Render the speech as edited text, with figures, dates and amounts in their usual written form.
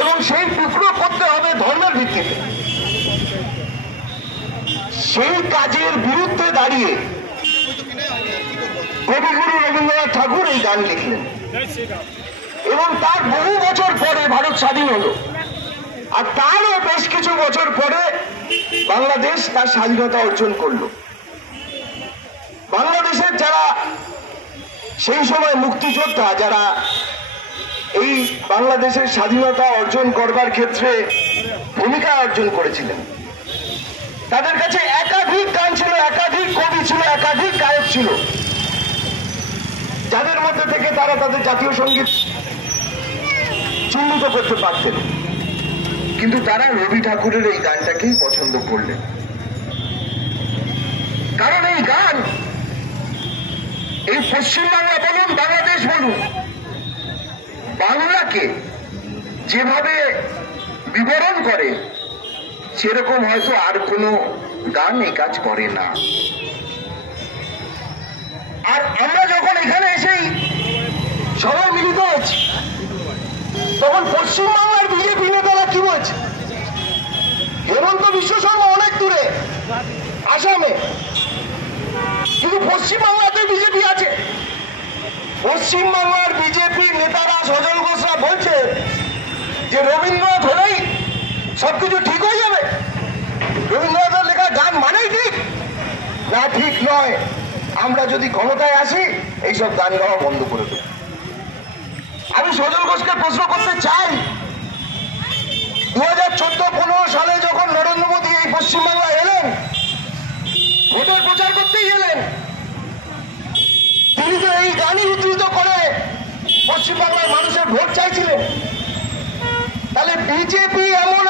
এবং সেই টুকরো করতে হবে ধর্মের ভিত্তিতে। সেই কাজের বিরুদ্ধে দাঁড়িয়ে কবিগুরু রবীন্দ্রনাথ ঠাকুর এই গান লিখলেন এবং তার বহু বছর পরে ভারত স্বাধীন হলো। আর তারও বেশ কিছু বছর পরে বাংলাদেশ তার স্বাধীনতা অর্জন করলো। বাংলাদেশের যারা সেই সময় মুক্তিযোদ্ধা, যারা এই বাংলাদেশের স্বাধীনতা অর্জন করবার ক্ষেত্রে ভূমিকা অর্জন করেছিলেন, তাদের কাছে একাধিক গান ছিল, একাধিক কবি ছিল, একাধিক গায়ক ছিল, যাদের মধ্যে থেকে তারা তাদের জাতীয় সঙ্গীত চিহ্নিত করতে পারতেন। কিন্তু তারা রবি ঠাকুরের এই গানটাকেই পছন্দ করলেন, কারণ এই গান এই পশ্চিমবাংলা বলুন, বাংলাদেশ বলুন, বাংলাকে যেভাবে বিবরণ করে সেরকম হয়তো আর কোনো গান এই কাজ করে না। আর আমরা যখন এখানে এসেই সবাই মিলিত হচ্ছি, তখন পশ্চিমবাংলার বিজেপি নেতারা কি বলছে? হেমন্ত বিশ্ব শর্মা অনেক দূরে আসামে, কিন্তু পশ্চিমবাংলাতে বিজেপি আছে। পশ্চিমবাংলার বিজেপি নেতারা সজল ঘোষরা বলছে যে রবীন্দ্রনাথ হলেই সবকিছু ঠিক হয়ে যাবে, রবীন্দ্রনাথের লেখা গান মানেই ঠিক। না, ঠিক নয়। আমরা যদি ক্ষমতায় আসি এইসব গান গাওয়া বন্ধ করে দেব। আমি সজল ঘোষকে প্রশ্ন করতে চাই, 2014-15 সালে যখন নরেন্দ্র মোদী এই পশ্চিমবাংলায় এলেন, ভোটের প্রচার করতেই এলেন, তিনি তো এই গানই উদ্ধৃত করে পশ্চিমবাংলার মানুষের ভোট চাইছিলেন। তাহলে বিজেপি এমন